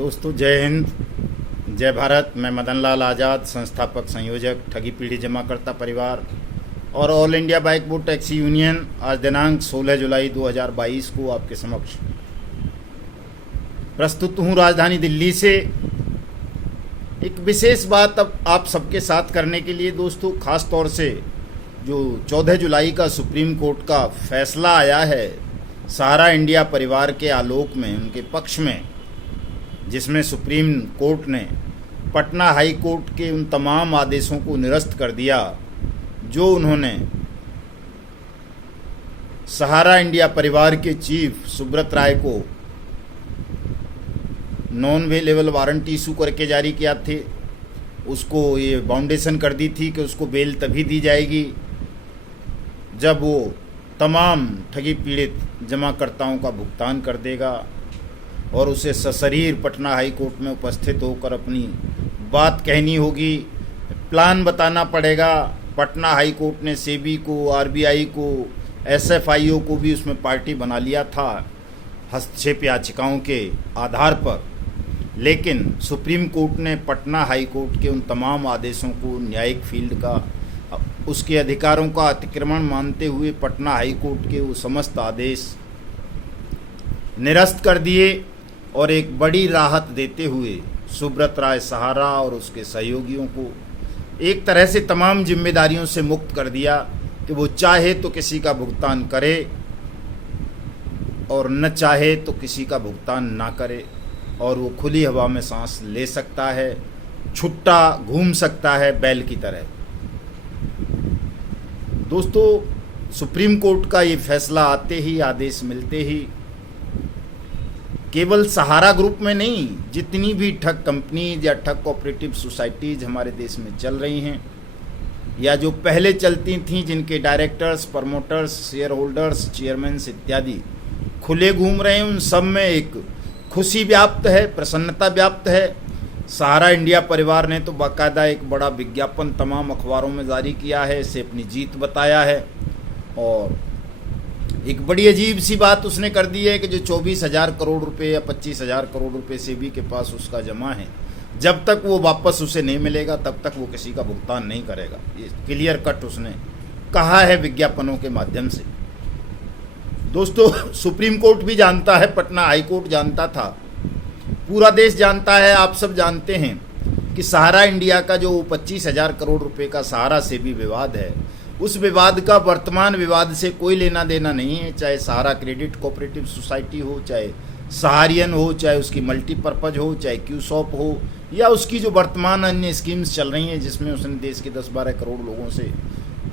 दोस्तों जय हिंद, जय भारत। मैं मदन लाल आज़ाद, संस्थापक संयोजक ठगी पीढ़ी जमाकर्ता परिवार और all India bike boat taxi union, आज दिनांक 16 जुलाई 2022 को आपके समक्ष प्रस्तुत हूँ राजधानी दिल्ली से। एक विशेष बात अब आप सबके साथ करने के लिए दोस्तों, ख़ास तौर से जो 14 जुलाई का सुप्रीम कोर्ट का फैसला आया है सहारा इंडिया परिवार के आलोक में, उनके पक्ष में, जिसमें सुप्रीम कोर्ट ने पटना हाई कोर्ट के उन तमाम आदेशों को निरस्त कर दिया जो उन्होंने सहारा इंडिया परिवार के चीफ सुब्रत राय को नॉन अवेलेबल वारंट इशू करके जारी किया थे। उसको ये बाउंडेशन कर दी थी कि उसको बेल तभी दी जाएगी जब वो तमाम ठगी पीड़ित जमाकर्ताओं का भुगतान कर देगा और उसे सशरीर पटना हाई कोर्ट में उपस्थित होकर अपनी बात कहनी होगी, प्लान बताना पड़ेगा। पटना हाई कोर्ट ने सेबी को, आरबीआई को, एसएफआईओ को भी उसमें पार्टी बना लिया था हस्तक्षेप याचिकाओं के आधार पर, लेकिन सुप्रीम कोर्ट ने पटना हाई कोर्ट के उन तमाम आदेशों को न्यायिक फील्ड का, उसके अधिकारों का अतिक्रमण मानते हुए पटना हाई कोर्ट के वो समस्त आदेश निरस्त कर दिए और एक बड़ी राहत देते हुए सुब्रत राय सहारा और उसके सहयोगियों को एक तरह से तमाम जिम्मेदारियों से मुक्त कर दिया कि वो चाहे तो किसी का भुगतान करे और न चाहे तो किसी का भुगतान ना करे, और वो खुली हवा में सांस ले सकता है, छुट्टा घूम सकता है बैल की तरह। दोस्तों, सुप्रीम कोर्ट का ये फैसला आते ही, आदेश मिलते ही, केवल सहारा ग्रुप में नहीं, जितनी भी ठग कंपनीज या ठग कोऑपरेटिव सोसाइटीज़ हमारे देश में चल रही हैं या जो पहले चलती थीं, जिनके directors, promoters, share holders, chairman's इत्यादि खुले घूम रहे हैं, उन सब में एक खुशी व्याप्त है, प्रसन्नता व्याप्त है। सहारा इंडिया परिवार ने तो बाकायदा एक बड़ा विज्ञापन तमाम अखबारों में जारी किया है, इसे अपनी जीत बताया है, और एक बड़ी अजीब सी बात उसने कर दी है कि जो 24,000 करोड़ रुपए या 25,000 करोड़ रुपए सेबी के पास उसका जमा है, जब तक वो वापस उसे नहीं मिलेगा तब तक वो किसी का भुगतान नहीं करेगा। ये क्लियर कट उसने कहा है विज्ञापनों के माध्यम से। दोस्तों, सुप्रीम कोर्ट भी जानता है, पटना हाई कोर्ट जानता था, पूरा देश जानता है, आप सब जानते हैं कि सहारा इंडिया का जो 25,000 करोड़ रुपए का सहारा से भी विवाद है, उस विवाद का वर्तमान विवाद से कोई लेना देना नहीं है। चाहे सहारा क्रेडिट कोऑपरेटिव सोसाइटी हो, चाहे सहारियन हो, चाहे उसकी मल्टीपर्पज हो, चाहे क्यूसॉप हो, या उसकी जो वर्तमान अन्य स्कीम्स चल रही हैं जिसमें उसने देश के 10-12 करोड़ लोगों से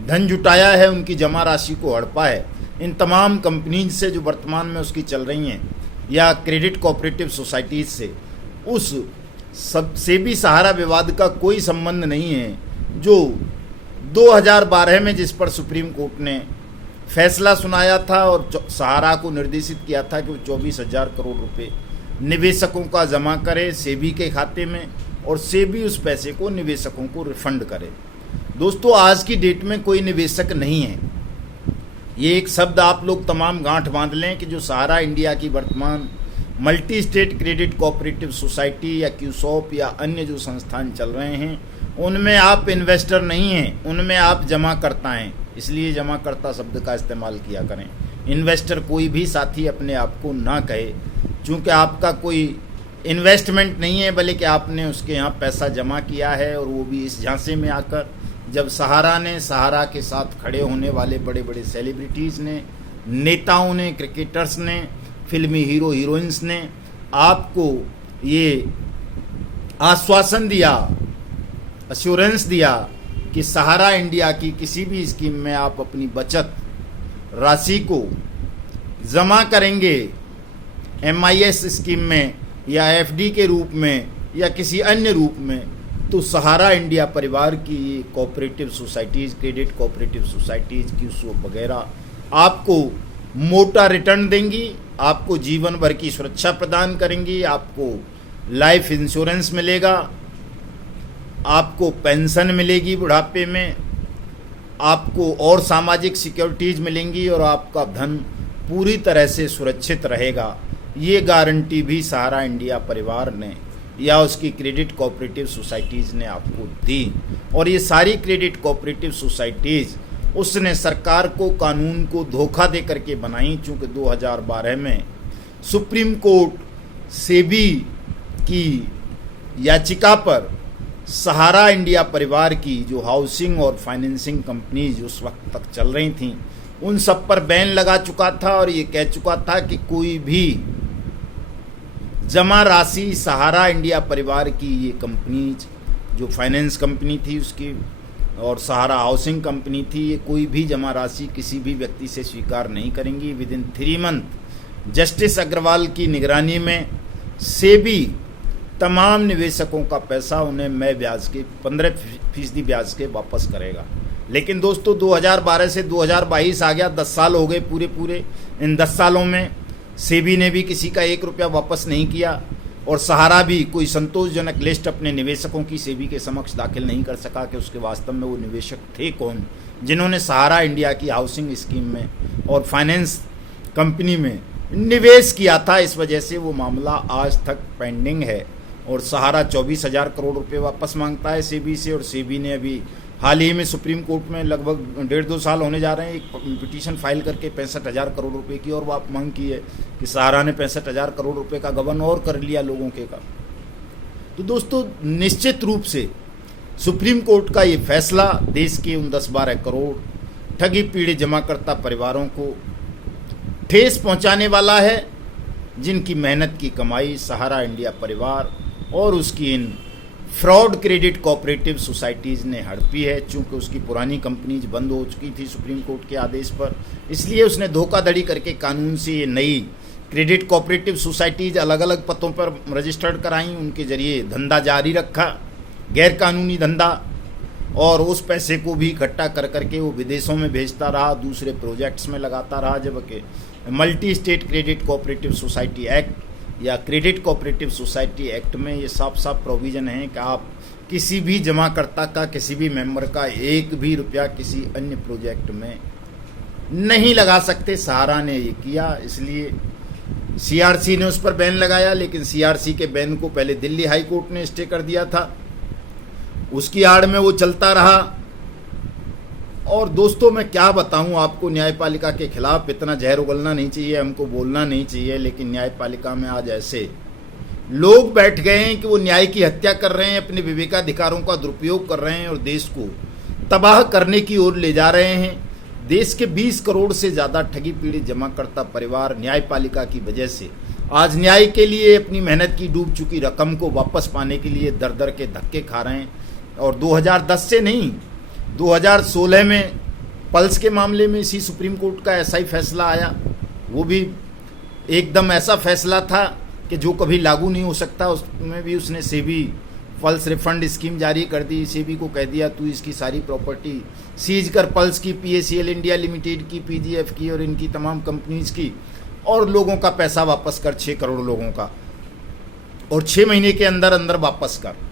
धन जुटाया है, उनकी जमा राशि को हड़पा है। इन तमाम कंपनीज से जो वर्तमान में उसकी चल रही हैं या क्रेडिट कोऑपरेटिव सोसाइटीज़ से, उस सब से भी सहारा विवाद का कोई संबंध नहीं है। जो 2012 में जिस पर सुप्रीम कोर्ट ने फैसला सुनाया था और सहारा को निर्देशित किया था कि वो 24,000 करोड़ रुपए निवेशकों का जमा करे सेबी के खाते में और सेबी उस पैसे को निवेशकों को रिफंड करे। दोस्तों, आज की डेट में कोई निवेशक नहीं है। ये एक शब्द आप लोग तमाम गांठ बांध लें कि जो सहारा इंडिया की वर्तमान multi state credit cooperative society या क्यूसॉप या अन्य जो संस्थान चल रहे हैं, उनमें आप इन्वेस्टर नहीं हैं, उनमें आप जमाकर्ता हैं। इसलिए जमाकर्ता शब्द का इस्तेमाल किया करें। इन्वेस्टर कोई भी साथी अपने आप को ना कहे, चूँकि आपका कोई इन्वेस्टमेंट नहीं है, बल्कि आपने उसके यहाँ पैसा जमा किया है, और वो भी इस झांसे में आकर जब सहारा के साथ खड़े होने वाले बड़े बड़े सेलिब्रिटीज़ ने, नेताओं ने, क्रिकेटर्स ने, फिल्मी हीरो हीरोइंस ने आपको ये आश्वासन दिया, अश्योरेंस दिया कि सहारा इंडिया की किसी भी स्कीम में आप अपनी बचत राशि को जमा करेंगे, MIS स्कीम में या FD के रूप में या किसी अन्य रूप में, तो सहारा इंडिया परिवार की ये cooperative societies, credit cooperative societies, क्यूसॉप वगैरह आपको मोटा रिटर्न देंगी, आपको जीवन भर की सुरक्षा प्रदान करेंगी, आपको लाइफ इंश्योरेंस मिलेगा, आपको पेंशन मिलेगी बुढ़ापे में, आपको और सामाजिक सिक्योरिटीज़ मिलेंगी और आपका धन पूरी तरह से सुरक्षित रहेगा। ये गारंटी भी सहारा इंडिया परिवार ने या उसकी क्रेडिट कोऑपरेटिव सोसाइटीज़ ने आपको दी। और ये सारी क्रेडिट कोऑपरेटिव सोसाइटीज़ उसने सरकार को, कानून को धोखा दे करके बनाई। चूँकि 2012 में सुप्रीम कोर्ट सेबी की याचिका पर सहारा इंडिया परिवार की जो हाउसिंग और फाइनेंसिंग कंपनीज उस वक्त तक चल रही थीं, उन सब पर बैन लगा चुका था और ये कह चुका था कि कोई भी जमा राशि सहारा इंडिया परिवार की ये कंपनीज जो फाइनेंस कंपनी थी उसकी और सहारा हाउसिंग कंपनी थी, ये कोई भी जमा राशि किसी भी व्यक्ति से स्वीकार नहीं करेंगी। Within 3 month justice Agarwal की निगरानी में सेबी तमाम निवेशकों का पैसा उन्हें मैं ब्याज के 15% ब्याज के वापस करेगा। लेकिन दोस्तों 2012 से 2022 आ गया, 10 साल हो गए पूरे। इन 10 सालों में सेबी ने भी किसी का 1 रुपया वापस नहीं किया और सहारा भी कोई संतोषजनक लिस्ट अपने निवेशकों की सेबी के समक्ष दाखिल नहीं कर सका कि उसके वास्तव में वो निवेशक थे कौन जिन्होंने सहारा इंडिया की हाउसिंग स्कीम में और फाइनेंस कंपनी में निवेश किया था। इस वजह से वो मामला आज तक पेंडिंग है और सहारा 24,000 करोड़ रुपए वापस मांगता है सेबी से। और सेबी ने अभी हाल ही में सुप्रीम कोर्ट में लगभग 1.5-2 साल होने जा रहे हैं एक पिटीशन फाइल करके 65,000 करोड़ रुपए की और मांग की है कि सहारा ने 65,000 करोड़ रुपए का गबन और कर लिया लोगों के का। तो दोस्तों निश्चित रूप से सुप्रीम कोर्ट का ये फैसला देश के उन 10-12 करोड़ ठगी पीड़ित जमाकर्ता परिवारों को ठेस पहुंचाने वाला है जिनकी मेहनत की कमाई सहारा इंडिया परिवार और उसकी इन फ्रॉड क्रेडिट कोऑपरेटिव सोसाइटीज़ ने हड़पी है। चूंकि उसकी पुरानी कंपनीज बंद हो चुकी थी सुप्रीम कोर्ट के आदेश पर, इसलिए उसने धोखाधड़ी करके कानून से ये नई क्रेडिट कोऑपरेटिव सोसाइटीज़ अलग अलग पतों पर रजिस्टर्ड कराई, उनके जरिए धंधा जारी रखा, गैरकानूनी धंधा, और उस पैसे को भी इकट्ठा कर करके वो विदेशों में भेजता रहा, दूसरे प्रोजेक्ट्स में लगाता रहा। जबकि multi state credit cooperative society act या क्रेडिट कोऑपरेटिव सोसाइटी एक्ट में ये साफ साफ प्रोविज़न है कि आप किसी भी जमाकर्ता का, किसी भी मेंबर का 1 भी रुपया किसी अन्य प्रोजेक्ट में नहीं लगा सकते। सहारा ने ये किया, इसलिए सीआरसी ने उस पर बैन लगाया। लेकिन सीआरसी के बैन को पहले दिल्ली हाई कोर्ट ने स्टे कर दिया था, उसकी आड़ में वो चलता रहा। और दोस्तों मैं क्या बताऊं आपको, न्यायपालिका के खिलाफ इतना जहर उगलना नहीं चाहिए, हमको बोलना नहीं चाहिए, लेकिन न्यायपालिका में आज ऐसे लोग बैठ गए हैं कि वो न्याय की हत्या कर रहे हैं, अपने विवेकाधिकारों का दुरुपयोग कर रहे हैं और देश को तबाह करने की ओर ले जा रहे हैं। देश के 20 करोड़ से ज़्यादा ठगी पीड़ित जमाकर्ता परिवार न्यायपालिका की वजह से आज न्याय के लिए अपनी मेहनत की डूब चुकी रकम को वापस पाने के लिए दर दर के धक्के खा रहे हैं। और 2010 से नहीं, 2016 में पल्स के मामले में इसी सुप्रीम कोर्ट का ऐसा ही फैसला आया। वो भी एकदम ऐसा फैसला था कि जो कभी लागू नहीं हो सकता। उसमें भी उसने सेबी पल्स रिफंड स्कीम जारी कर दी। सेबी को कह दिया तू इसकी सारी प्रॉपर्टी सीज कर, पल्स की, PACL इंडिया लिमिटेड की, PGF की और इनकी तमाम कंपनीज की, और लोगों का पैसा वापस कर, 6 करोड़ लोगों का, और 6 महीने के अंदर अंदर वापस कर।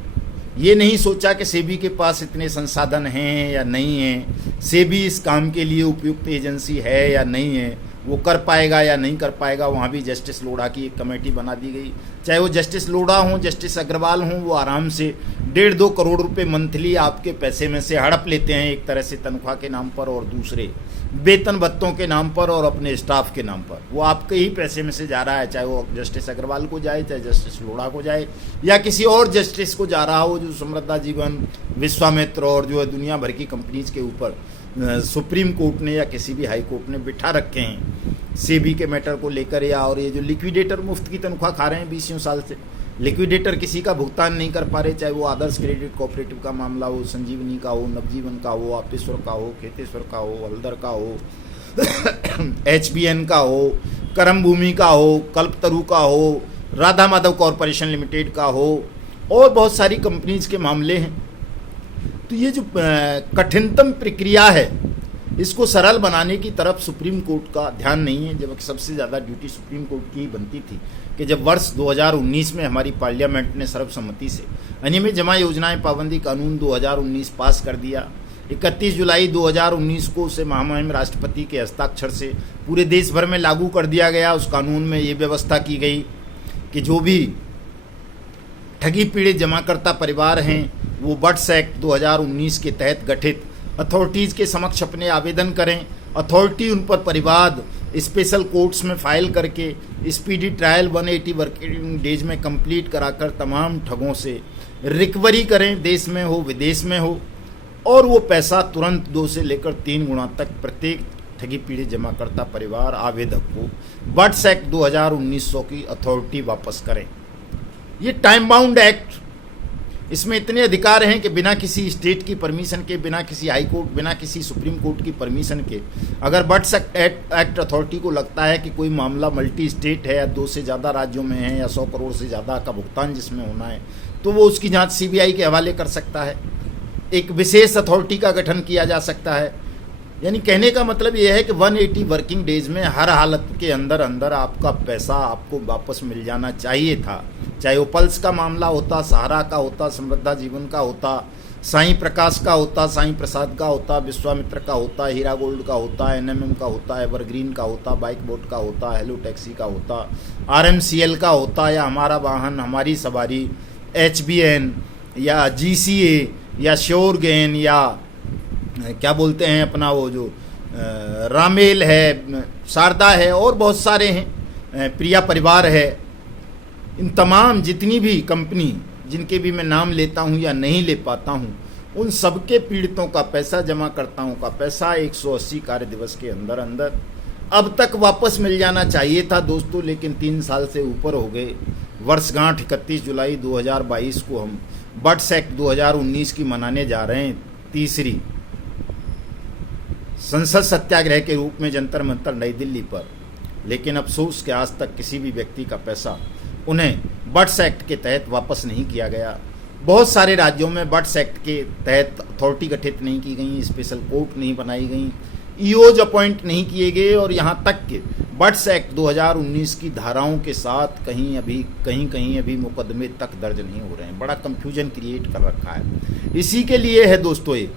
ये नहीं सोचा कि सेबी के पास इतने संसाधन हैं या नहीं हैं, सेबी इस काम के लिए उपयुक्त एजेंसी है या नहीं है, वो कर पाएगा या नहीं कर पाएगा। वहाँ भी जस्टिस लोढ़ा की एक कमेटी बना दी गई। चाहे वो जस्टिस लोढ़ा हों, जस्टिस अग्रवाल हों, वो आराम से 1.5-2 करोड़ रुपए मंथली आपके पैसे में से हड़प लेते हैं, एक तरह से तनख्वाह के नाम पर और दूसरे वेतन भत्तों के नाम पर और अपने स्टाफ के नाम पर। वो आपके ही पैसे में से जा रहा है, चाहे वो जस्टिस अग्रवाल को जाए, चाहे जस्टिस लोढ़ा को जाए, या किसी और जस्टिस को जा रहा हो जो समृद्धा जीवन, विश्वामित्र और जो है दुनिया भर की कंपनीज के ऊपर सुप्रीम कोर्ट ने या किसी भी हाई कोर्ट ने बिठा रखे हैं सेबी के मैटर को लेकर। या और ये जो लिक्विडेटर मुफ्त की तनख्वाह खा रहे हैं 20 साल से, लिक्विडेटर किसी का भुगतान नहीं कर पा रहे, चाहे वो आदर्श क्रेडिट कोऑपरेटिव का मामला हो, संजीवनी का हो, नवजीवन का हो, आपेश्वर का हो, खेतेश्वर का हो, हल्दर का हो, HBN का हो, करम भूमि का हो, कल्पतरु का हो, राधा माधव कॉरपोरेशन लिमिटेड का हो, और बहुत सारी कंपनीज के मामले हैं। तो ये जो कठिनतम प्रक्रिया है, इसको सरल बनाने की तरफ सुप्रीम कोर्ट का ध्यान नहीं है, जबकि सबसे ज़्यादा ड्यूटी सुप्रीम कोर्ट की ही बनती थी कि जब वर्ष 2019 में हमारी पार्लियामेंट ने सर्वसम्मति से अनियमित जमा योजनाएं पाबंदी कानून 2019 पास कर दिया, 31 जुलाई 2019 को उसे महामहिम राष्ट्रपति के हस्ताक्षर से पूरे देश भर में लागू कर दिया गया। उस कानून में ये व्यवस्था की गई कि जो भी ठगी पीड़ित जमाकर्ता परिवार हैं वो बट्स एक्ट 2019 के तहत गठित अथॉरिटीज़ के समक्ष अपने आवेदन करें। अथॉरिटी उन पर परिवाद स्पेशल कोर्ट्स में फाइल करके स्पीडी ट्रायल 180 वर्किंग डेज में कंप्लीट कराकर तमाम ठगों से रिकवरी करें, देश में हो विदेश में हो, और वो पैसा तुरंत 2 से लेकर 3 गुना तक प्रत्येक ठगी पीड़ित जमाकर्ता परिवार आवेदक को बट्स एक्ट 2019 की अथॉरिटी वापस करें। ये टाइम बाउंड एक्ट, इसमें इतने अधिकार हैं कि बिना किसी स्टेट की परमिशन के, बिना किसी हाई कोर्ट, बिना किसी सुप्रीम कोर्ट की परमिशन के, अगर बट्स एक्ट अथॉरिटी को लगता है कि कोई मामला मल्टी स्टेट है या 2 से ज़्यादा राज्यों में है या 100 करोड़ से ज़्यादा का भुगतान जिसमें होना है, तो वो उसकी जांच सीबीआई के हवाले कर सकता है। एक विशेष अथॉरिटी का गठन किया जा सकता है। यानी कहने का मतलब ये है कि 180 वर्किंग डेज में हर हालत के अंदर अंदर आपका पैसा आपको वापस मिल जाना चाहिए था। चाहे वो पल्स का मामला होता, सहारा का होता, समृद्धा जीवन का होता, साईं प्रकाश का होता, साईं प्रसाद का होता, विश्वामित्र का होता, हीरा गोल्ड का होता, एनएमएम का होता, एवरग्रीन का होता, बाइक बोट का होता, हेलो टैक्सी का होता, आरएमसीएल का होता, या हमारा वाहन हमारी सवारी, एचबीएन या जीसीए या श्योर गेन, या क्या बोलते हैं अपना वो जो रामेल है, शारदा है, और बहुत सारे हैं, प्रिया परिवार है। इन तमाम जितनी भी कंपनी जिनके भी मैं नाम लेता हूं या नहीं ले पाता हूं, उन सबके पीड़ितों का पैसा, जमाकर्ताओं का पैसा 180 कार्य दिवस के अंदर अंदर अब तक वापस मिल जाना चाहिए था दोस्तों। लेकिन 3 साल से ऊपर हो गए। वर्षगांठ 31 जुलाई 2022 को हम बट्स एक्ट 2019 की मनाने जा रहे हैं, तीसरी संसद सत्याग्रह के रूप में जंतर मंतर नई दिल्ली पर। लेकिन अफसोस कि आज तक किसी भी व्यक्ति का पैसा उन्हें बट्स एक्ट के तहत वापस नहीं किया गया। बहुत सारे राज्यों में बट्स एक्ट के तहत अथॉरिटी गठित नहीं की गई, स्पेशल कोर्ट नहीं बनाई गई, ईओज अपॉइंट नहीं किए गए, और यहाँ तक कि बट्स एक्ट 2019 की धाराओं के साथ कहीं अभी मुकदमे तक दर्ज नहीं हो रहे हैं। बड़ा कंफ्यूजन क्रिएट कर रखा है। इसी के लिए है दोस्तों ये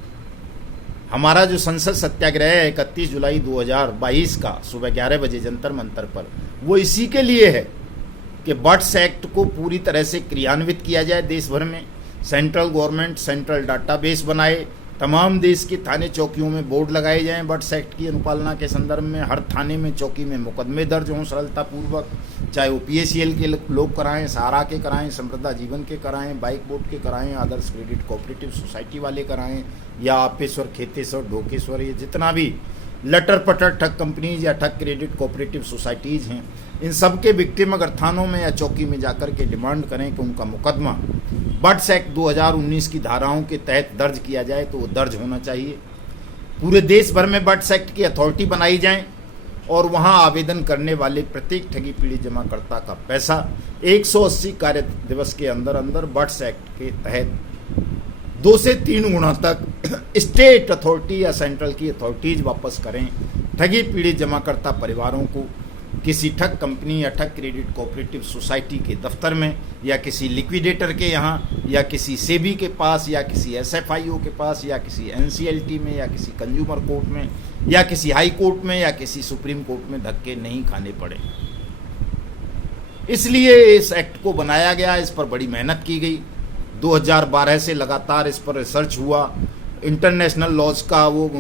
हमारा जो संसद सत्याग्रह है 31 जुलाई 2022 का सुबह 11 बजे जंतर मंतर पर, वो इसी के लिए है कि बट्स एक्ट को पूरी तरह से क्रियान्वित किया जाए देश भर में। सेंट्रल गवर्नमेंट सेंट्रल डाटाबेस बनाए, तमाम देश के थाने चौकियों में बोर्ड लगाए जाएं बट्स एक्ट की अनुपालना के संदर्भ में। हर थाने में, चौकी में मुकदमे दर्ज हों सरलतापूर्वक, चाहे वो PACL के लोग कराएं, सहारा के कराएं, समृद्धा जीवन के कराएं, बाइक बोट के कराएं, आदर्श क्रेडिट कोऑपरेटिव सोसाइटी वाले कराएं, या आपेश्वर, खेतेश्वर, ढोकेश्वर, ये जितना भी लटर पटर ठग कंपनीज या ठग क्रेडिट कोऑपरेटिव सोसाइटीज़ हैं, इन सब के विक्टिम अगर थानों में या चौकी में जाकर के डिमांड करें कि उनका मुकदमा बट्स एक्ट 2019 की धाराओं के तहत दर्ज किया जाए, तो वो दर्ज होना चाहिए। पूरे देश भर में बट्स एक्ट की अथॉरिटी बनाई जाए और वहाँ आवेदन करने वाले प्रत्येक ठगी पीड़ित जमाकर्ता का पैसा 180 कार्य दिवस के अंदर अंदर बट्स एक्ट के तहत 2 से 3 गुना तक स्टेट अथॉरिटी या सेंट्रल की अथॉरिटीज वापस करें। ठगी पीड़ित जमाकर्ता परिवारों को किसी ठग कंपनी या ठग क्रेडिट कोऑपरेटिव सोसाइटी के दफ्तर में, या किसी लिक्विडेटर के यहाँ, या किसी सेबी के पास, या किसी SFIO के पास, या किसी NCLT में, या किसी कंज्यूमर कोर्ट में, या किसी हाई कोर्ट में, या किसी सुप्रीम कोर्ट में धक्के नहीं खाने पड़े। इसलिए इस एक्ट को बनाया गया, इस पर बड़ी मेहनत की गई। 2012 से लगातार इस पर रिसर्च हुआ, इंटरनेशनल लॉज का वो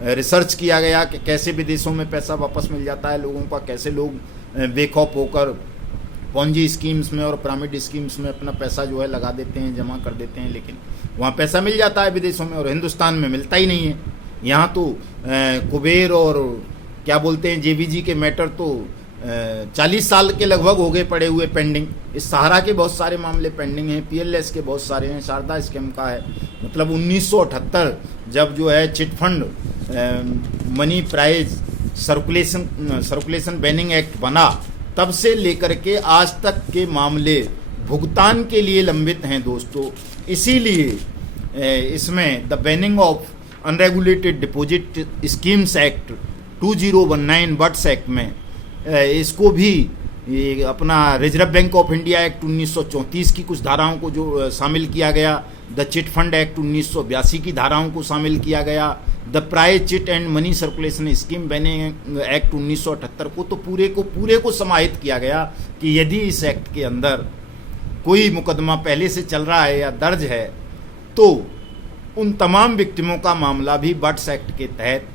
रिसर्च किया गया कि कैसे विदेशों में पैसा वापस मिल जाता है लोगों का, कैसे लोग बेखौफ होकर पॉन्जी स्कीम्स में और पिरामिड स्कीम्स में अपना पैसा जो है लगा देते हैं, जमा कर देते हैं, लेकिन वहाँ पैसा मिल जाता है विदेशों में, और हिंदुस्तान में मिलता ही नहीं है। यहाँ तो कुबेर और क्या बोलते हैं JVG के मैटर तो 40 साल के लगभग हो गए पड़े हुए पेंडिंग। इस सहारा के बहुत सारे मामले पेंडिंग हैं, PLS के बहुत सारे हैं, शारदा स्कैम का है। मतलब 1978 जब जो है chit fund money prize circulation banning act बना, तब से लेकर के आज तक के मामले भुगतान के लिए लंबित हैं दोस्तों। इसीलिए इसमें the banning of unregulated deposit schemes act 2019 BUDS act में इसको भी ये अपना reserve bank of India act 1934 की कुछ धाराओं को जो शामिल किया गया, द चिट फंड एक्ट 1982 की धाराओं को शामिल किया गया, the prize chit and money circulation scheme banning act 1978 को, तो पूरे को समाहित किया गया कि यदि इस एक्ट के अंदर कोई मुकदमा पहले से चल रहा है या दर्ज है तो उन तमाम विक्टिमों का मामला भी बट्स एक्ट के तहत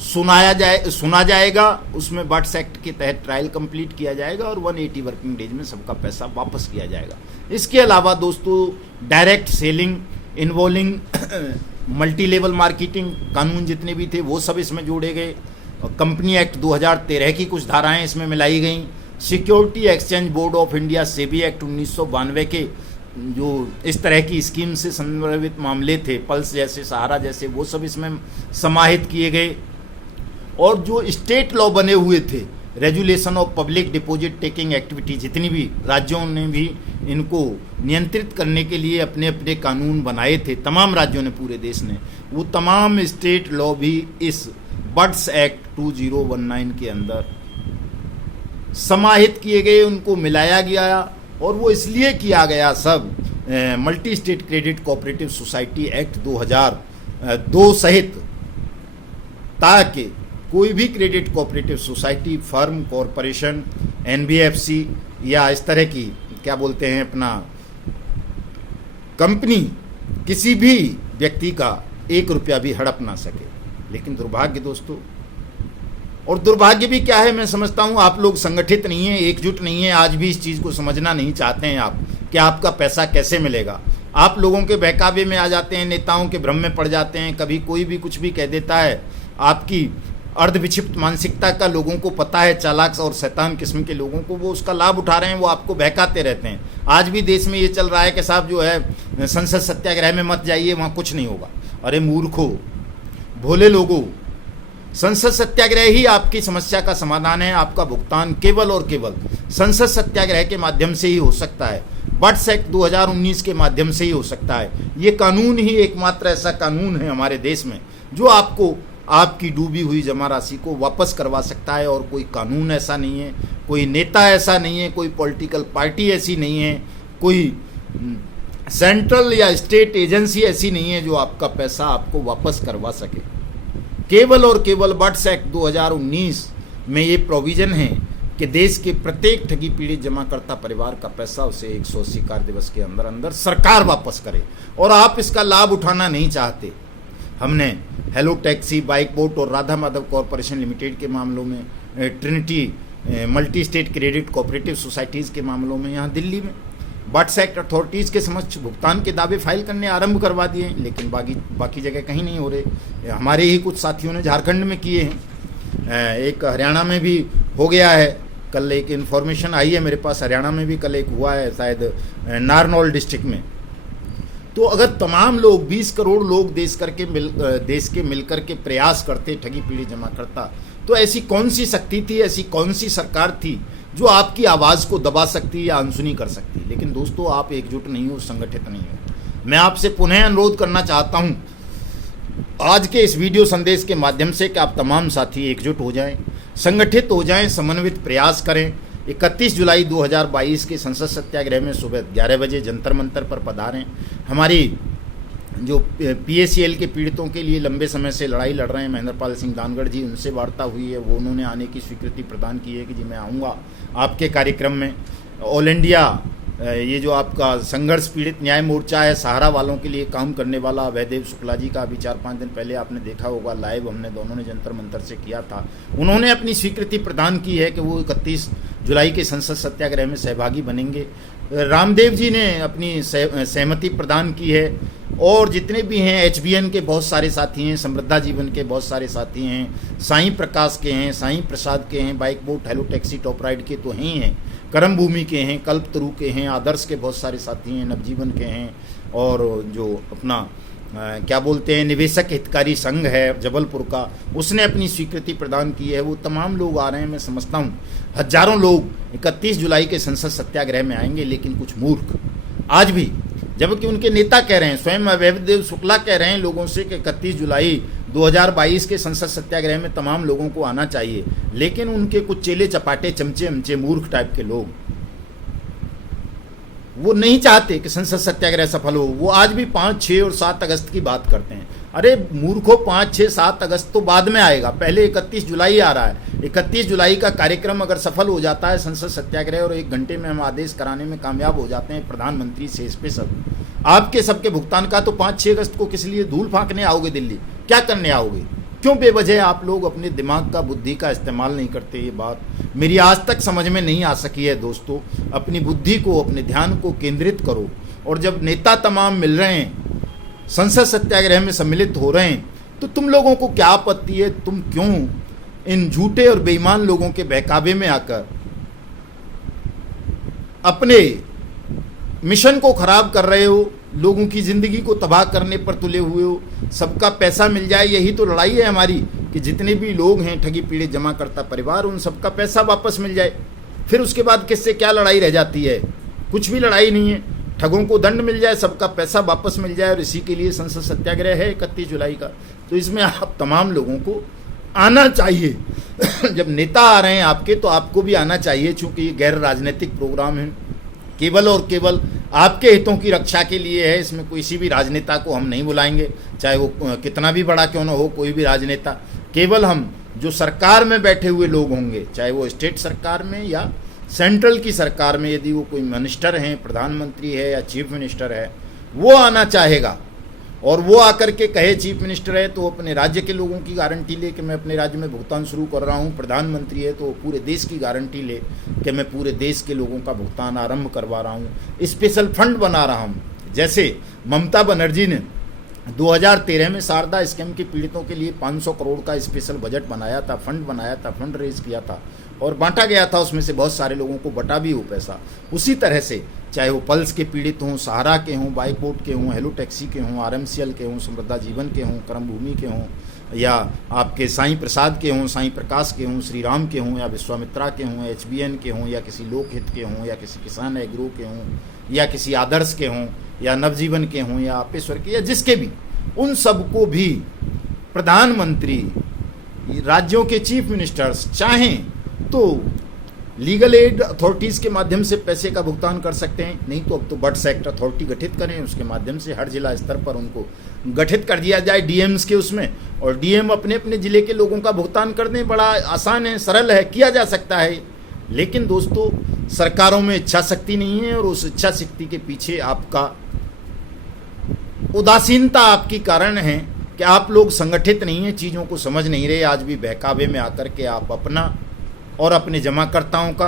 सुना जाएगा, उसमें बट्स एक्ट के तहत ट्रायल कंप्लीट किया जाएगा और 180 वर्किंग डेज में सबका पैसा वापस किया जाएगा। इसके अलावा दोस्तों direct selling involving multi level marketing कानून जितने भी थे वो सब इसमें जोड़े गए। कंपनी एक्ट 2013 की कुछ धाराएं इसमें मिलाई गई। Security exchange board of India SEBI act 1992 के जो इस तरह की स्कीम से संदर्भित मामले थे, पल्स जैसे, सहारा जैसे, वो सब इसमें समाहित किए गए। और जो स्टेट लॉ बने हुए थे, resolution of public deposit taking activity, जितनी भी राज्यों ने भी इनको नियंत्रित करने के लिए अपने अपने कानून बनाए थे, तमाम राज्यों ने, पूरे देश ने, वो तमाम स्टेट लॉ भी इस बट्स एक्ट 2019 के अंदर समाहित किए गए, उनको मिलाया गया। और वो इसलिए किया गया सब multi state credit cooperative society act 2002 सहित, ताकि कोई भी credit cooperative society, firm, corporation, NBFC या इस तरह की क्या बोलते हैं अपना कंपनी, किसी भी व्यक्ति का 1 रुपया भी हड़प ना सके। लेकिन दुर्भाग्य दोस्तों, और दुर्भाग्य भी क्या है, मैं समझता हूँ आप लोग संगठित नहीं हैं, एकजुट नहीं हैं, आज भी इस चीज़ को समझना नहीं चाहते हैं आप कि आपका पैसा कैसे मिलेगा। आप लोगों के बहकावे में आ जाते हैं, नेताओं के भ्रम में पड़ जाते हैं, कभी कोई भी कुछ भी कह देता है। आपकी अर्धविक्षिप्त मानसिकता का लोगों को पता है, चालाक और शैतान किस्म के लोगों को, वो उसका लाभ उठा रहे हैं, वो आपको बहकाते रहते हैं। आज भी देश में ये चल रहा है कि साहब जो है संसद सत्याग्रह में मत जाइए, वहाँ कुछ नहीं होगा। अरे मूर्खो, भोले लोगों, संसद सत्याग्रह ही आपकी समस्या का समाधान है। आपका भुगतान केवल और केवल संसद सत्याग्रह के माध्यम से ही हो सकता है, बट्स एक्ट 2019 के माध्यम से ही हो सकता है। ये कानून ही एकमात्र ऐसा कानून है हमारे देश में जो आपको आपकी डूबी हुई जमा राशि को वापस करवा सकता है। और कोई कानून ऐसा नहीं है, कोई नेता ऐसा नहीं है, कोई पॉलिटिकल पार्टी ऐसी नहीं है, कोई सेंट्रल या स्टेट एजेंसी ऐसी नहीं है जो आपका पैसा आपको वापस करवा सके। केवल और केवल बट्स एक्ट 2019 में ये प्रोविज़न है कि देश के प्रत्येक ठगी पीड़ित जमाकर्ता परिवार का पैसा उसे 180 कार्य दिवस के अंदर अंदर सरकार वापस करे। और आप इसका लाभ उठाना नहीं चाहते। हमने हेलो टैक्सी, बाइक बोट और राधा माधव कॉरपोरेशन लिमिटेड के मामलों में, Trinity multi state credit cooperative societies के मामलों में, यहाँ दिल्ली में बट्स एक्ट अथॉरिटीज़ के समक्ष भुगतान के दावे फाइल करने आरंभ करवा दिए हैं। लेकिन बाकी जगह कहीं नहीं हो रहे। हमारे ही कुछ साथियों ने झारखंड में किए हैं, एक हरियाणा में भी हो गया है। कल एक इन्फॉर्मेशन आई है मेरे पास, हरियाणा में भी कल एक हुआ है शायद नारनौल डिस्ट्रिक्ट में। तो अगर तमाम लोग 20 करोड़ लोग देश के मिलकर के प्रयास करते ठगी पीड़ित जमा करता, तो ऐसी कौन सी शक्ति थी, ऐसी कौन सी सरकार थी जो आपकी आवाज़ को दबा सकती या अनसुनी कर सकती। लेकिन दोस्तों, आप एकजुट नहीं हो, संगठित नहीं हो। मैं आपसे पुनः अनुरोध करना चाहता हूं आज के इस वीडियो संदेश के माध्यम से कि आप तमाम साथी एकजुट हो जाएं, संगठित हो जाएं, समन्वित प्रयास करें। 31 जुलाई 2022 के संसद सत्याग्रह में सुबह 11 बजे जंतर मंतर पर पधारें। हमारी जो PACL के पीड़ितों के लिए लंबे समय से लड़ाई लड़ रहे हैं महेंद्रपाल सिंह दानगढ़ जी, उनसे वार्ता हुई है, वो उन्होंने आने की स्वीकृति प्रदान की है कि जी मैं आऊँगा आपके कार्यक्रम में। ऑल इंडिया ये जो आपका संघर्ष पीड़ित न्याय मोर्चा है, सहारा वालों के लिए काम करने वाला अभयदेव शुक्ला जी का अभी 4-5 दिन पहले आपने देखा होगा, लाइव हमने दोनों ने जंतर मंतर से किया था। उन्होंने अपनी स्वीकृति प्रदान की है कि वो 31 जुलाई के संसद सत्याग्रह में सहभागी बनेंगे। रामदेव जी ने अपनी सहमति प्रदान की है। और जितने भी हैं, HBN के बहुत सारे साथी हैं, समृद्धा जीवन के बहुत सारे साथी हैं, साईं प्रकाश के हैं, साईं प्रसाद के हैं, bike boat hello taxi top ride के तो ही हैं, कर्म भूमि के हैं, कल्पतरु के हैं, आदर्श के बहुत सारे साथी हैं, नवजीवन के हैं, और जो अपना क्या बोलते हैं निवेशक हितकारी संघ है जबलपुर का, उसने अपनी स्वीकृति प्रदान की है। वो तमाम लोग आ रहे हैं। मैं समझता हूँ हजारों लोग 31 जुलाई के संसद सत्याग्रह में आएंगे। लेकिन कुछ मूर्ख आज भी, जबकि उनके नेता कह रहे हैं, स्वयं अभयदेव शुक्ला कह रहे हैं लोगों से कि 31 जुलाई 2022 के संसद सत्याग्रह में तमाम लोगों को आना चाहिए, लेकिन उनके कुछ चेले चपाटे चमचे अमचे मूर्ख टाइप के लोग वो नहीं चाहते कि संसद सत्याग्रह सफल हो। वो आज भी 5, 6 और 7 अगस्त की बात करते हैं। अरे मूर्खों, 5, 6, 7 अगस्त तो बाद में आएगा, पहले 31 जुलाई आ रहा है। 31 जुलाई का कार्यक्रम अगर सफल हो जाता है संसद सत्याग्रह और 1 घंटे में हम आदेश कराने में कामयाब हो जाते हैं प्रधानमंत्री से स्पेशल आपके सबके भुगतान का, तो 5, 6 अगस्त को किस लिए धूल फांकने आओगे दिल्ली? क्या करने आओगे? क्यों बेवजह आप लोग अपने दिमाग का, बुद्धि का इस्तेमाल नहीं करते? ये बात मेरी आज तक समझ में नहीं आ सकी है दोस्तों। अपनी बुद्धि को, अपने ध्यान को केंद्रित करो। और जब नेता तमाम मिल रहे हैं, संसद सत्याग्रह में सम्मिलित हो रहे हैं, तो तुम लोगों को क्या आपत्ति है? तुम क्यों इन झूठे और बेईमान लोगों के बहकावे में आकर अपने मिशन को खराब कर रहे हो? लोगों की जिंदगी को तबाह करने पर तुले हुए हो। सबका पैसा मिल जाए, यही तो लड़ाई है हमारी, कि जितने भी लोग हैं ठगी पीड़ित जमा करता परिवार, उन सबका पैसा वापस मिल जाए। फिर उसके बाद किससे क्या लड़ाई रह जाती है? कुछ भी लड़ाई नहीं है। ठगों को दंड मिल जाए, सबका पैसा वापस मिल जाए, और इसी के लिए संसद सत्याग्रह है 31 जुलाई का। तो इसमें आप तमाम लोगों को आना चाहिए। जब नेता आ रहे हैं आपके, तो आपको भी आना चाहिए, चूंकि ये गैर राजनीतिक प्रोग्राम है, केवल और केवल आपके हितों की रक्षा के लिए है। इसमें किसी भी राजनेता को हम नहीं बुलाएंगे, चाहे वो कितना भी बड़ा क्यों ना हो, कोई भी राजनेता। केवल हम जो सरकार में बैठे हुए लोग होंगे, चाहे वो स्टेट सरकार में या सेंट्रल की सरकार में, यदि वो कोई मिनिस्टर हैं, प्रधानमंत्री है या चीफ मिनिस्टर है, वो आना चाहेगा और वो आकर के कहे चीफ मिनिस्टर है तो अपने राज्य के लोगों की गारंटी ले कि मैं अपने राज्य में भुगतान शुरू कर रहा हूँ। प्रधानमंत्री है तो पूरे देश की गारंटी ले कि मैं पूरे देश के लोगों का भुगतान आरंभ करवा रहा हूँ, स्पेशल फंड बना रहा हूँ। जैसे ममता बनर्जी ने 2013 में शारदा स्कैम के पीड़ितों के लिए 500 करोड़ का स्पेशल बजट बनाया था, फंड बनाया था, फंड रेज किया था और बांटा गया था। उसमें से बहुत सारे लोगों को बटा भी हो पैसा। उसी तरह से चाहे वो पल्स के पीड़ित हों, सहारा के हों, बाइकोट के हों, हेलो टैक्सी के हों, RMCL के हों, समृद्धा जीवन के हों, कर्मभूमि के हों, या आपके साईं प्रसाद के हों, साईं प्रकाश के हों, श्री राम के हों, या विश्वामित्रा के हों, HBN के हों, या किसी लोकहित के हों, या किसी किसान एग्रो के हों, या किसी आदर्श के हों, या नवजीवन के हों, या आपेश्वर के, या जिसके भी, उन सबको भी प्रधानमंत्री, राज्यों के चीफ मिनिस्टर्स चाहें तो लीगल एड अथॉरिटीज़ के माध्यम से पैसे का भुगतान कर सकते हैं। नहीं तो अब तो बर्ड सेक्ट अथॉरिटी गठित करें, उसके माध्यम से हर जिला स्तर पर उनको गठित कर दिया जाए DMs के उसमें, और DM अपने अपने ज़िले के लोगों का भुगतान कर दें। बड़ा आसान है, सरल है, किया जा सकता है। लेकिन दोस्तों, सरकारों में इच्छा शक्ति नहीं है, और उस इच्छा शक्ति के पीछे आपका उदासीनता आपकी कारण है कि आप लोग संगठित नहीं हैं, चीज़ों को समझ नहीं रहे। आज भी बहकावे में आकर के आप अपना और अपने जमाकर्ताओं का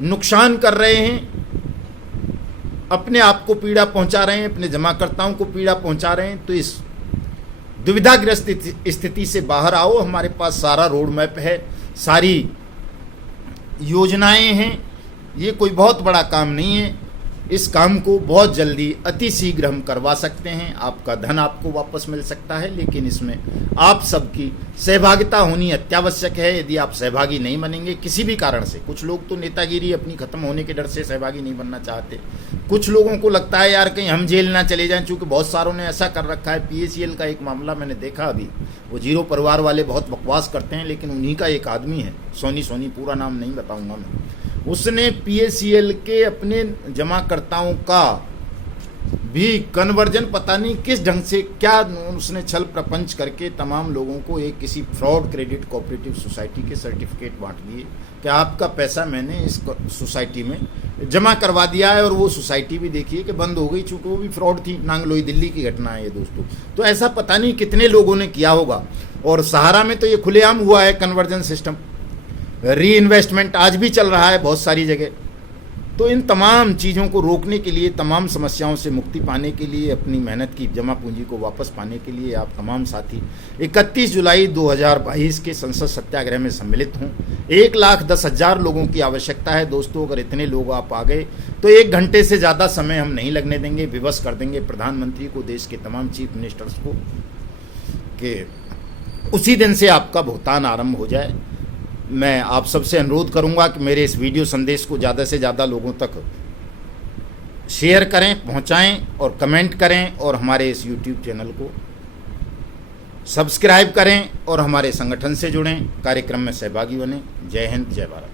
नुकसान कर रहे हैं, अपने आप को पीड़ा पहुंचा रहे हैं, अपने जमाकर्ताओं को पीड़ा पहुंचा रहे हैं। तो इस दुविधाग्रस्त स्थिति से बाहर आओ। हमारे पास सारा रोड मैप है, सारी योजनाएं हैं। ये कोई बहुत बड़ा काम नहीं है। इस काम को बहुत जल्दी, अति शीघ्र हम करवा सकते हैं। आपका धन आपको वापस मिल सकता है, लेकिन इसमें आप सबकी सहभागिता होनी अत्यावश्यक है। यदि आप सहभागी नहीं बनेंगे किसी भी कारण से, कुछ लोग तो नेतागिरी अपनी खत्म होने के डर से सहभागी नहीं बनना चाहते। कुछ लोगों को लगता है यार कहीं हम जेल ना चले जाएं, चूँकि बहुत सारों ने ऐसा कर रखा है। PACL का एक मामला मैंने देखा अभी, वो जीरो परिवार वाले बहुत बकवास करते हैं, लेकिन उन्हीं का एक आदमी है, सोनी, पूरा नाम नहीं बताऊँगा मैं, उसने PACL के अपने जमाकर्ताओं का भी कन्वर्जन पता नहीं किस ढंग से, क्या उसने छल प्रपंच करके तमाम लोगों को एक किसी फ्रॉड क्रेडिट कोऑपरेटिव सोसाइटी के सर्टिफिकेट बांट दिए कि आपका पैसा मैंने इस सोसाइटी में जमा करवा दिया है। और वो सोसाइटी भी देखिए कि बंद हो गई, चूँकि वो भी फ्रॉड थी। नांगलोई दिल्ली की घटना है ये दोस्तों। तो ऐसा पता नहीं कितने लोगों ने किया होगा। और सहारा में तो ये खुलेआम हुआ है कन्वर्जन सिस्टम, री इन्वेस्टमेंट आज भी चल रहा है बहुत सारी जगह। तो इन तमाम चीज़ों को रोकने के लिए, तमाम समस्याओं से मुक्ति पाने के लिए, अपनी मेहनत की जमा पूंजी को वापस पाने के लिए आप तमाम साथी 31 जुलाई 2022 के संसद सत्याग्रह में सम्मिलित हों। 1,10,000 लोगों की आवश्यकता है दोस्तों। अगर इतने लोग आप आ गए तो 1 घंटे से ज़्यादा समय हम नहीं लगने देंगे। विवश कर देंगे प्रधानमंत्री को, देश के तमाम चीफ मिनिस्टर्स को, कि उसी दिन से आपका भुगतान आरंभ हो जाए। मैं आप सबसे अनुरोध करूंगा कि मेरे इस वीडियो संदेश को ज़्यादा से ज़्यादा लोगों तक शेयर करें, पहुंचाएं और कमेंट करें, और हमारे इस YouTube चैनल को सब्सक्राइब करें और हमारे संगठन से जुड़ें, कार्यक्रम में सहभागी बनें। जय हिंद, जय भारत।